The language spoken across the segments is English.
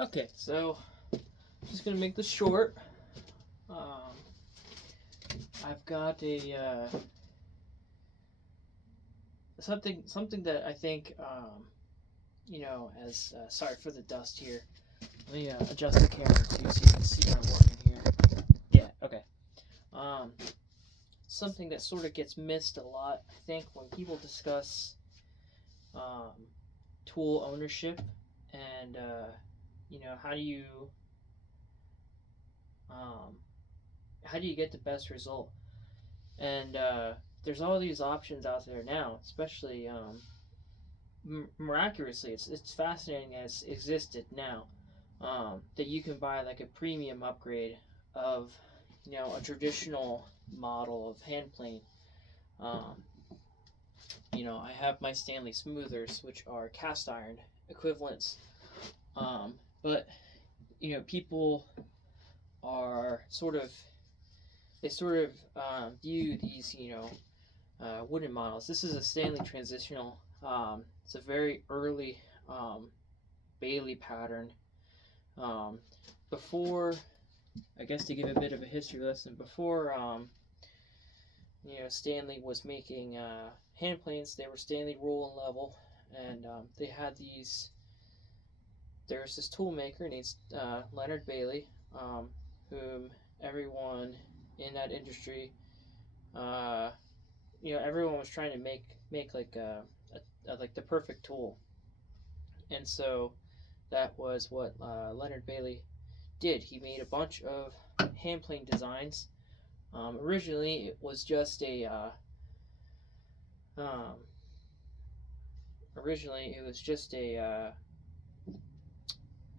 Okay, so I'm just gonna make this short. Um, I've got a something that I think as sorry for the dust here. Let me adjust the camera too so you can see my work in here. Yeah, okay. Um, Something that sort of gets missed a lot, I think, when people discuss um, tool ownership and how do you um, get the best result? And there's all these options out there now, especially miraculously, it's fascinating as existed now that you can buy like a premium upgrade of a traditional model of hand plane. Um, I have my Stanley Smoothers, which are cast iron equivalents, but people are view these wooden models. This is a Stanley transitional. It's a very early Bailey pattern. Um, Before, I guess to give a bit of a history lesson, before Stanley was making hand planes, they were Stanley roll and level, and they had these. There's this tool maker named Leonard Bailey, whom everyone in that industry, uh, everyone was trying to make like like the perfect tool, and so that was what Leonard Bailey did. He made a bunch of hand plane designs. Originally, it was just a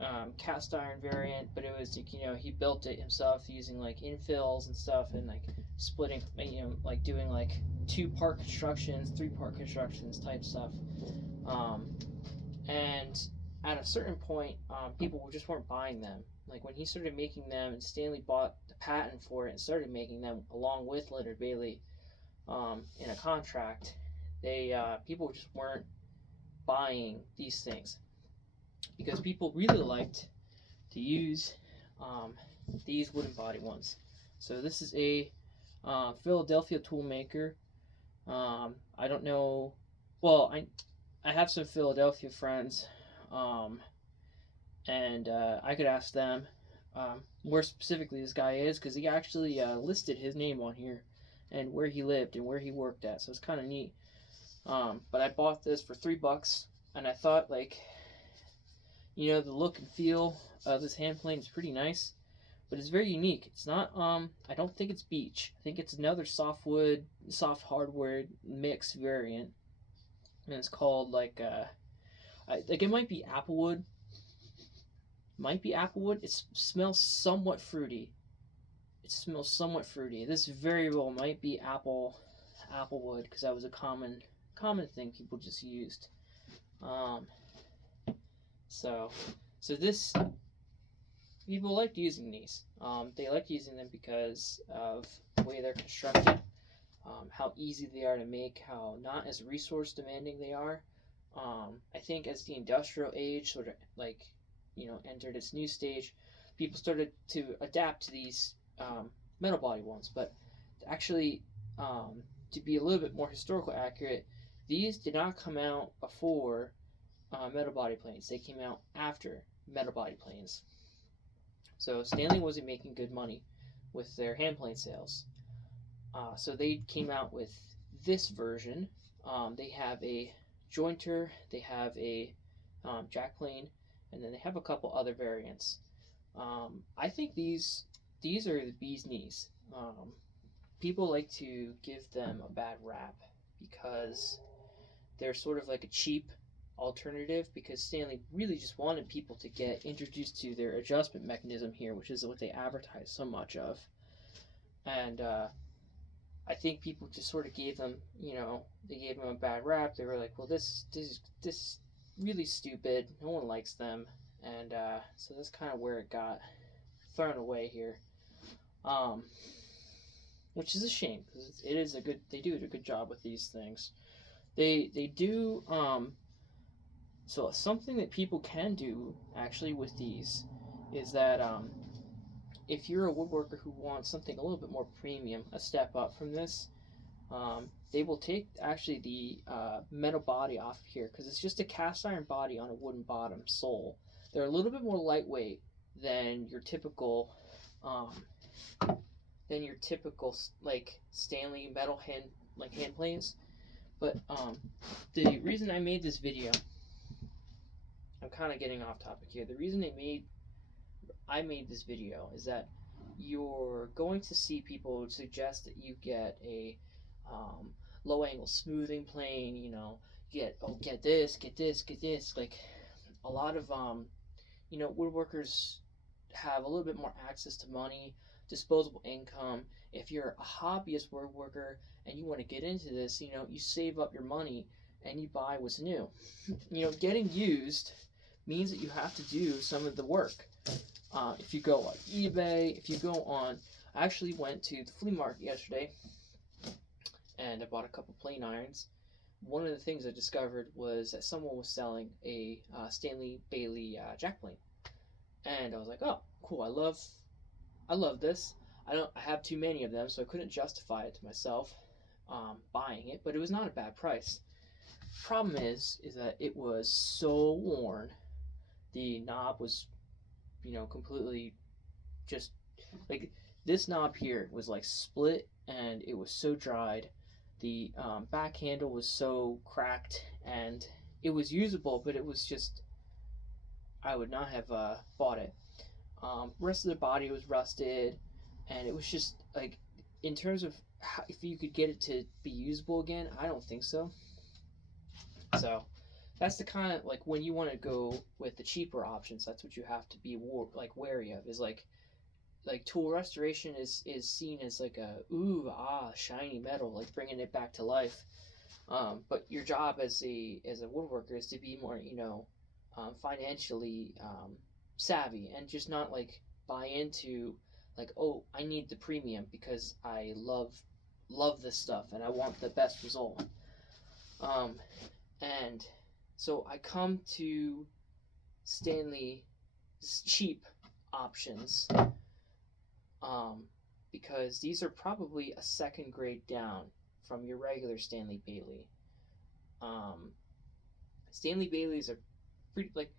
um, cast iron variant, but it was he built it himself using like infills and stuff, and like splitting, like doing like 2-part constructions, 3-part constructions type stuff. Um, and at a certain point, people just weren't buying them. Like when he started making them, and Stanley bought the patent for it and started making them along with Leonard Bailey in a contract, they people just weren't buying these things because people really liked to use um, these wooden body ones. So this is a Philadelphia tool maker. I don't know. Well, I have some Philadelphia friends, um, and I could ask them where specifically this guy is because he actually listed his name on here and where he lived and where he worked at. So it's kind of neat. But I bought this for $3, and I thought the look and feel of this hand plane is pretty nice, but it's very unique. It's not. I don't think it's beech. I think it's another softwood, soft hardwood mix variant, and it's called it might be applewood. Might be applewood. It smells somewhat fruity. This very well might be applewood because that was a common thing people just used. Um, so this people liked using these. They liked using them because of the way they're constructed, how easy they are to make, how not as resource demanding they are. I think as the industrial age sort of entered its new stage, people started to adapt to these metal body ones. But actually, to be a little bit more historical accurate, these did not come out before metal body planes. They came out after metal body planes. So Stanley wasn't making good money with their hand plane sales. So they came out with this version. They have a jointer, they have a jack plane, and then they have a couple other variants. I think these are the bee's knees. People like to give them a bad rap because they're sort of like a cheap alternative because Stanley really just wanted people to get introduced to their adjustment mechanism here, which is what they advertise so much of. And I think people just sort of gave them, they gave them a bad rap. They were like, well, this is really stupid. No one likes them, and so that's kind of where it got thrown away here, um, which is a shame because it is a good. They do a good job with these things. They do So something that people can do actually with these is that if you're a woodworker who wants something a little bit more premium, a step up from this, they will take actually the metal body off here because it's just a cast iron body on a wooden bottom sole. They're a little bit more lightweight than your typical um, like Stanley metal hand planes. But the reason I made this video, I'm kind of getting off topic here. The reason I made this video is that you're going to see people suggest that you get a low angle smoothing plane. Get this, get this, get this. Like a lot of woodworkers have a little bit more access to money, disposable income. If you're a hobbyist woodworker and you want to get into this, you save up your money and you buy what's new. Getting used means that you have to do some of the work. If you go on eBay, I actually went to the flea market yesterday and I bought a couple plane irons. One of the things I discovered was that someone was selling a Stanley Bailey jack plane, and I was like, "Oh, cool! I love this. I have too many of them, so I couldn't justify it to myself buying it, but it was not a bad price. Problem is that it was so worn. The knob was, completely just like this knob here was like split, and it was so dried. The back handle was so cracked, and it was usable, but it was just I would not have bought it. Rest of the body was rusted, and it was just like in terms of if you could get it to be usable again, I don't think so. So that's the kind of like when you want to go with the cheaper options, that's what you have to be wary of. Is like tool restoration is seen as like a shiny metal, like bringing it back to life. But your job as a woodworker is to be more financially savvy and just not like buy into like, oh, I need the premium because I love this stuff and I want the best result. And so I come to Stanley's cheap options because these are probably a second grade down from your regular Stanley Bailey. Stanley Baileys are pretty, like,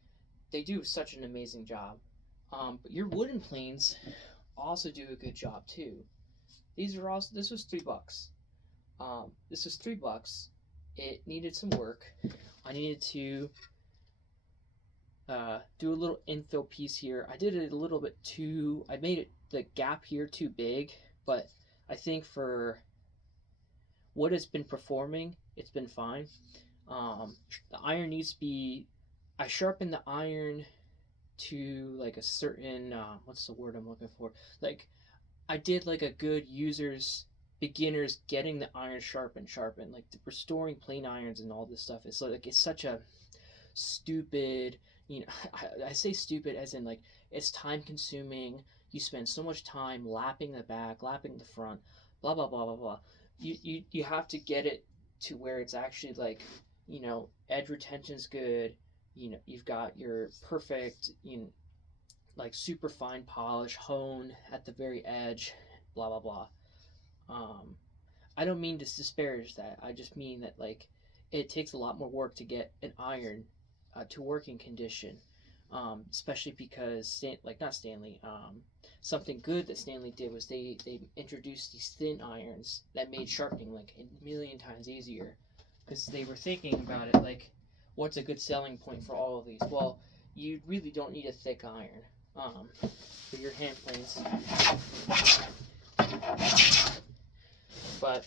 they do such an amazing job. But your wooden planes also do a good job too. This was $3. This was $3. It needed some work. I needed to do a little infill piece here. I did it a little bit too. I made the gap here too big, but I think for what it's been performing, it's been fine. The iron needs to be. I sharpened the iron to like a certain what's the word I'm looking for? Like I did like a good beginners getting the iron sharpened, like restoring plane irons and all this stuff. It's like it's such a stupid, I say stupid as in like it's time consuming. You spend so much time lapping the back, lapping the front, blah blah blah blah blah. You have to get it to where it's actually like, edge retention's good. You've got your perfect, like super fine polish, hone at the very edge, blah blah blah. I don't mean to disparage that. I just mean that like it takes a lot more work to get an iron to working condition, especially because not Stanley. Something good that Stanley did was they introduced these thin irons that made sharpening like a million times easier, because they were thinking about it like, what's a good selling point for all of these? Well, you really don't need a thick iron for your hand planes. But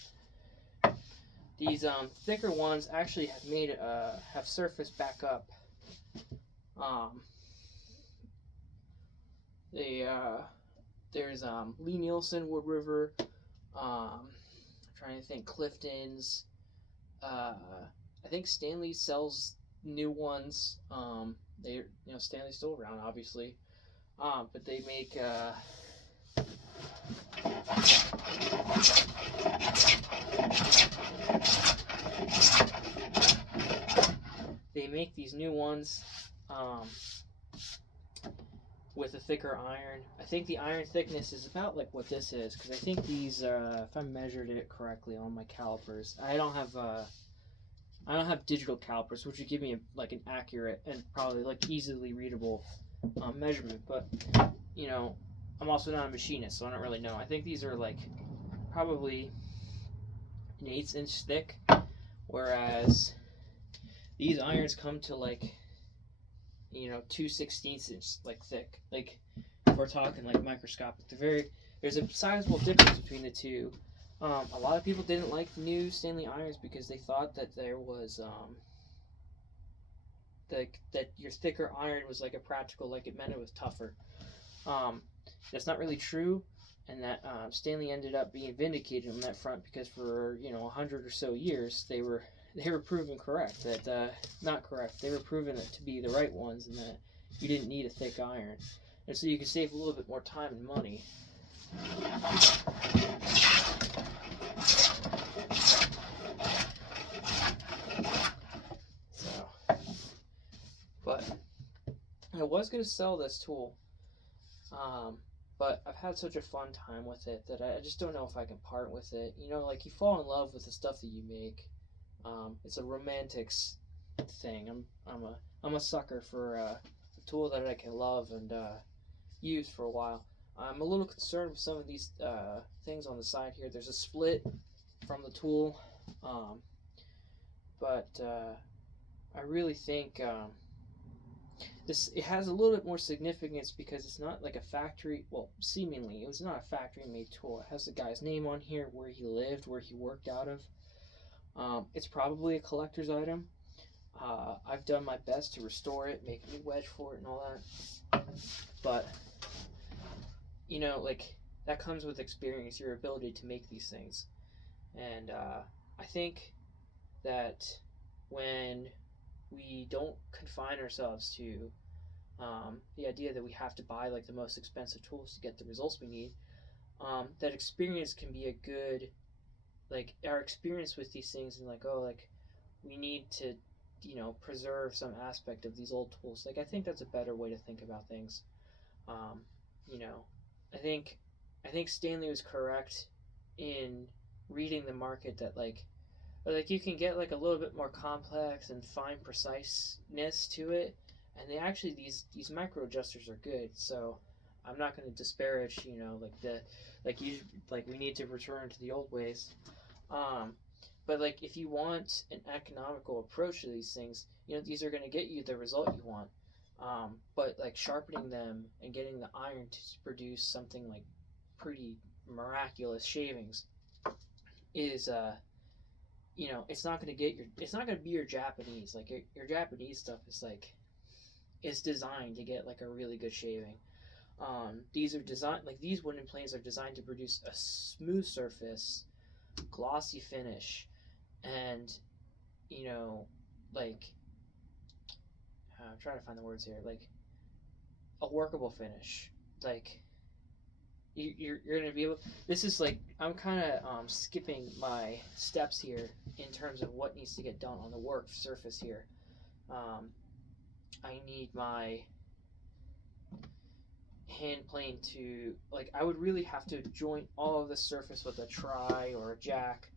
these thicker ones actually have surfaced back up. There's Lee Nielsen, Wood River. I'm trying to think, Clifton's. I think Stanley sells new ones. Stanley's still around, obviously. But they make they make these new ones with a thicker iron. I think the iron thickness is about like what this is, because I think these, if I measured it correctly on my calipers, I don't have digital calipers, which would give me like an accurate and probably like easily readable measurement. But you know, I'm also not a machinist, so I don't really know. I think these are like probably an 1/8 inch thick, whereas these irons come to like 2/16 inch like thick. Like if we're talking like microscopic, there's a sizable difference between the two. A lot of people didn't like the new Stanley irons because they thought that there was that your thicker iron was like a practical, like it meant it was tougher. That's not really true, and that Stanley ended up being vindicated on that front because for 100 or so years they were proven correct, that not correct. They were proven to be the right ones, and that you didn't need a thick iron, and so you could save a little bit more time and money. So, but I was gonna sell this tool, but I've had such a fun time with it that I just don't know if I can part with it. Like you fall in love with the stuff that you make. It's a romantics thing. I'm a sucker for a tool that I can love and use for a while. I'm a little concerned with some of these things on the side here. There's a split from the tool, but I really think it has a little bit more significance because it's not like a factory. Well, seemingly it was not a factory-made tool. It has the guy's name on here, where he lived, where he worked out of. It's probably a collector's item. I've done my best to restore it, make a new wedge for it and all that. But, like, that comes with experience, your ability to make these things. And I think that when we don't confine ourselves to the idea that we have to buy, like, the most expensive tools to get the results we need, that experience can be a good, like, our experience with these things, and like, we need to preserve some aspect of these old tools. Like, I think that's a better way to think about things. You know, I think Stanley was correct in reading the market that like you can get like a little bit more complex and fine preciseness to it, and these micro adjusters are good. So I'm not going to disparage like we need to return to the old ways. But like if you want an economical approach to these things, these are going to get you the result you want. But like sharpening them and getting the iron to produce something like pretty miraculous shavings is it's not going to be your Japanese. Like your Japanese stuff is like it's designed to get like a really good shaving. These are designed, like these wooden planes are designed to produce a smooth surface, glossy finish, and like I'm trying to find the words here, like a workable finish. Like you're gonna be able. This is like I'm kind of skipping my steps here in terms of what needs to get done on the work surface here. I need my hand plane to like. I would really have to joint all of the surface with a try or a jack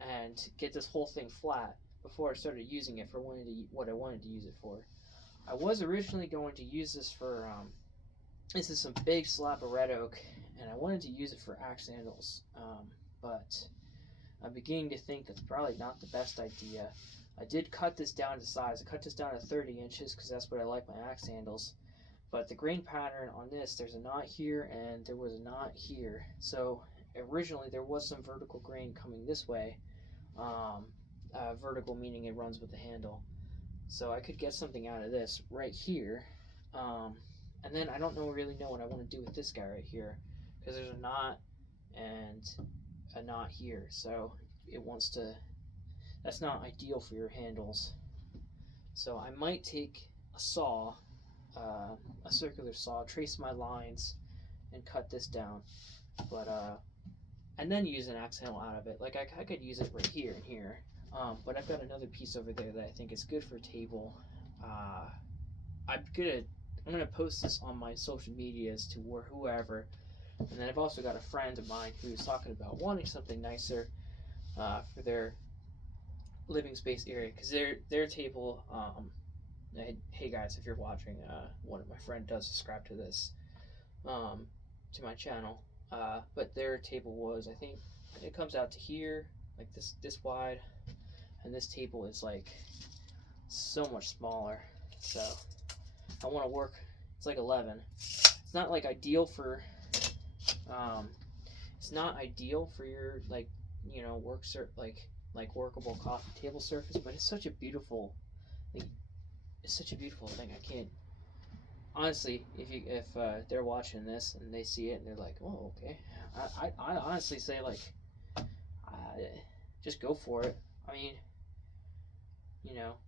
and get this whole thing flat before I started using it for what I wanted to use it for. I was originally going to use this for this is some big slab of red oak, and I wanted to use it for axe handles, but I'm beginning to think that's probably not the best idea. I did cut this down to size. I cut this down to 30 inches because that's what I like my axe handles. But the grain pattern on this, there's a knot here and there was a knot here. So originally there was some vertical grain coming this way. Vertical meaning it runs with the handle. So I could get something out of this right here. And then I don't really know what I want to do with this guy right here, because there's a knot and a knot here. So it wants to, that's not ideal for your handles. So I might take a saw, a circular saw, trace my lines and cut this down. But and then use an axe handle out of it. Like I could use it right here and here. But I've got another piece over there that I think is good for a table. I'm gonna post this on my social medias to whoever, and then I've also got a friend of mine who's talking about wanting something nicer for their living space area, because their table. Hey guys, if you're watching, one of my friend does subscribe to this, to my channel. But their table was, I think, it comes out to here, like this wide, and this table is like so much smaller. So I want to work. It's like 11. It's not like ideal for. It's not ideal for your like workable coffee table surface, but it's such a beautiful. Like, it's such a beautiful thing. I can't. Honestly, if they're watching this and they see it and they're like, oh, okay, I honestly say, like, just go for it. I mean,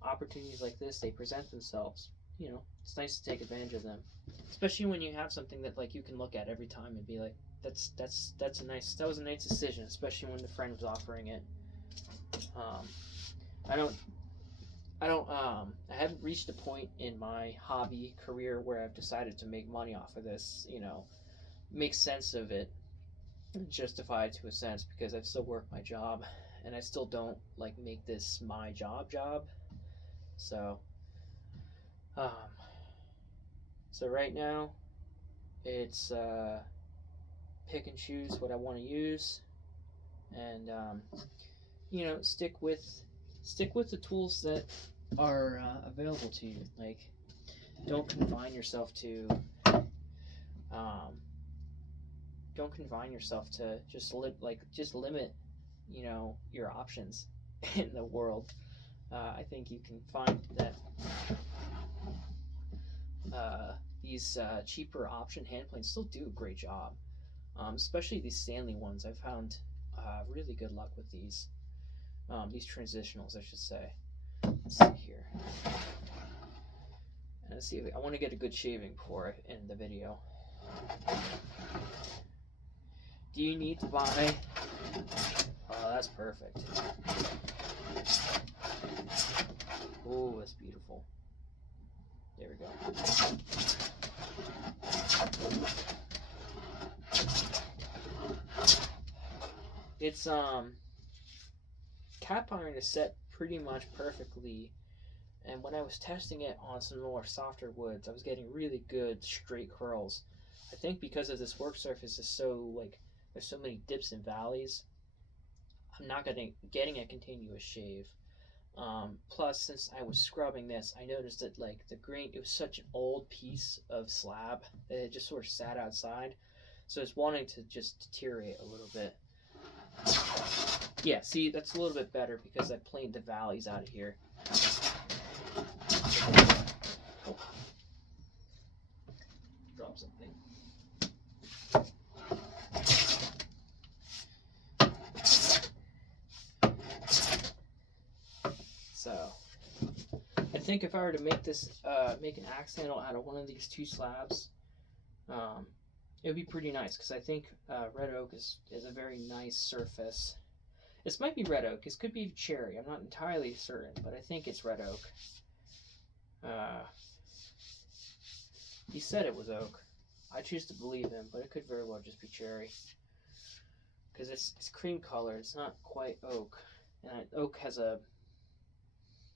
opportunities like this, they present themselves. It's nice to take advantage of them, especially when you have something that, like, you can look at every time and be like, that was a nice decision, especially when the friend was offering it. I haven't reached a point in my hobby career where I've decided to make money off of this, make sense of it, justify it to a sense, because I still work my job and I still don't like make this my job. So, so right now it's pick and choose what I want to use, and stick with the tools that are available to you. Like, don't confine yourself to just limit your options in the world. I think you can find that these cheaper option hand planes still do a great job, especially these Stanley ones. I've found really good luck with these transitionals, I should say. Let's see here. Let's see. I want to get a good shaving before I end the video. Do you need to buy? Oh, that's perfect. Oh, that's beautiful. There we go. It's cap iron is set pretty much perfectly, and when I was testing it on some more softer woods, I was getting really good straight curls. I think because of this work surface is so, like, there's so many dips and valleys, I'm not getting a continuous shave. Plus, since I was scrubbing this, I noticed that, like, the grain, it was such an old piece of slab that it just sort of sat outside, so it's wanting to just deteriorate a little bit. Yeah, see, that's a little bit better because I planed the valleys out of here. Oh. Drop something. So, I think if I were to make this, make an axe handle out of one of these two slabs, it would be pretty nice, because I think red oak is a very nice surface. This might be red oak. This could be cherry. I'm not entirely certain, but I think it's red oak. He said it was oak. I choose to believe him, but it could very well just be cherry, because it's cream color. It's not quite oak, and oak has a,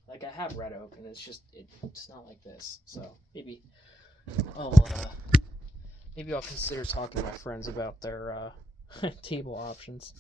like, I have red oak, and it's not like this. So maybe I'll consider talking to my friends about their table options.